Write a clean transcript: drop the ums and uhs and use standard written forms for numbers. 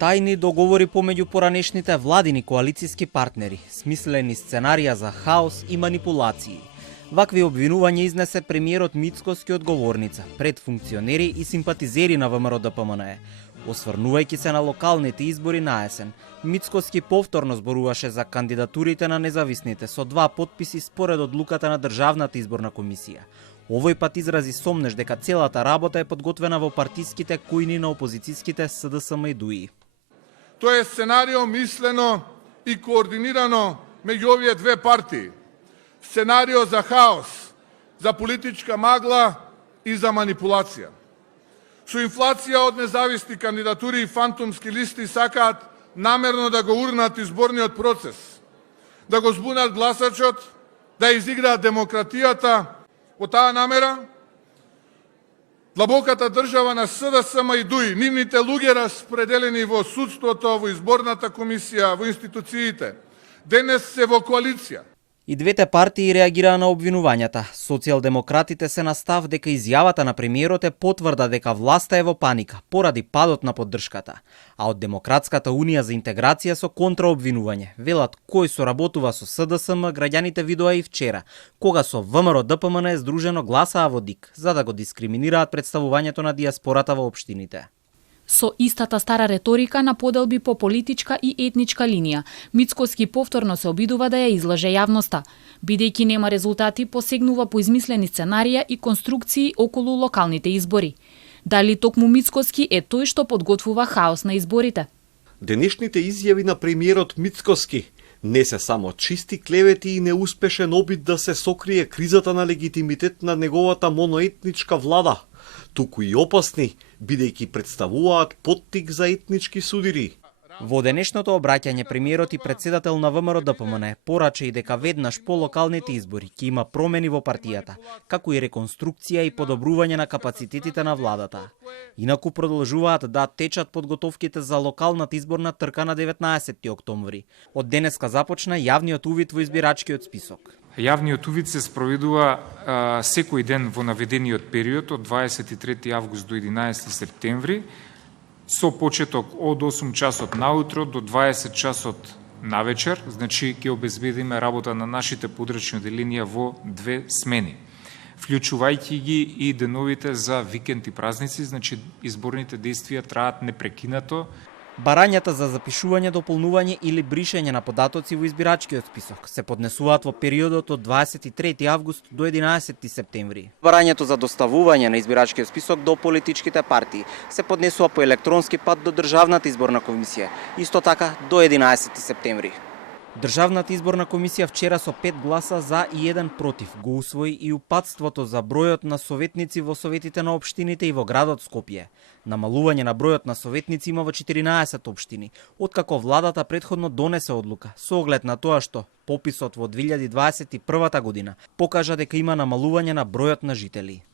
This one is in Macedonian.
Тајни договори помеѓу поранешните владини коалициски партнери, смислени сценарија за хаос и манипулации. Вакви обвинувања изнесе премиерот Мицкоски од говорница пред функционери и симпатизери на ВМРО-ДПМНЕ. Осврнувајќи се на локалните избори на есен, Мицкоски повторно зборуваше за кандидатурите на независните со 2 потписи според одлуката на Државната изборна комисија. Овој пат изрази сомнеж дека целата работа е подготвена во партиските кујни на опозицијските СДСМ и ДУИ. Тоа е сценарио мислено и координирано меѓу овие две партии. Сценарио за хаос, за политичка магла и за манипулација. Со инфлација од независни кандидатури и фантомски листи сакаат намерно да го урнат изборниот процес, да го збунат гласачот, да изиграат демократијата. Во таа намера, длабоката држава на СДСМ и ДУИ, нивните луѓе распределени во судството, во изборната комисија, во институциите, денес се во коалиција. И двете партии реагираа на обвинувањата. Социјалдемократите се на став дека изјавата на премиерот е потврда дека власта е во паника поради падот на поддршката. А од Демократската унија за интеграција со контраобвинување велат кој соработува со СДСМ, граѓаните видоа и вчера, кога со ВМРО-ДПМНЕ здружено гласаа во ДИК за да го дискриминираат представувањето на дијаспората во општините. Со истата стара реторика на поделби по политичка и етничка линија, Мицкоски повторно се обидува да ја излаже јавноста. Бидејќи нема резултати, посегнува по измислени сценарија и конструкции околу локалните избори. Дали токму Мицкоски е тој што подготвува хаос на изборите? Денешните изјави на премиерот Мицкоски не се само чисти клевети и неуспешен обид да се сокрие кризата на легитимитет на неговата моноетничка влада, туку и опасни, бидејќи представуваат поттик за етнички судири. Во денешното обраќање премиерот и председател на ВМРО-ДПМНЕ порача и дека веднаш по локалните избори ќе има промени во партијата, како и реконструкција и подобрување на капацитетите на владата. Инаку продолжуваат да течат подготовките за локалната изборна трка на 19 октомври. Од денеска започна јавниот увид во избирачкиот список. Јавниот увид се спроведува секој ден во наведениот период од 23 август до 11 септември, со почеток од 8 часот наутро до 20 часот навечер, значи ќе обезбедиме работа на нашите подрачни оделенија во 2 смени, вклучувајќи ги и деновите за викенд и празници, значи изборните действија траат непрекинато. Барањата за запишување, дополнување или бришење на податоци во избирачкиот список се поднесуваат во периодот од 23 август до 11 септември. Барањето за доставување на избирачкиот список до политичките партии се поднесува по електронски пат до Државната изборна комисија, исто така до 11 септември. Државната изборна комисија вчера со 5 гласа за и 1 против го усвои и упатството за бројот на советници во советите на општините и во градот Скопје. Намалување на бројот на советници има во 14 општини, откако владата претходно донесе одлука со оглед на тоа што пописот во 2021 година покажа дека има намалување на бројот на жители.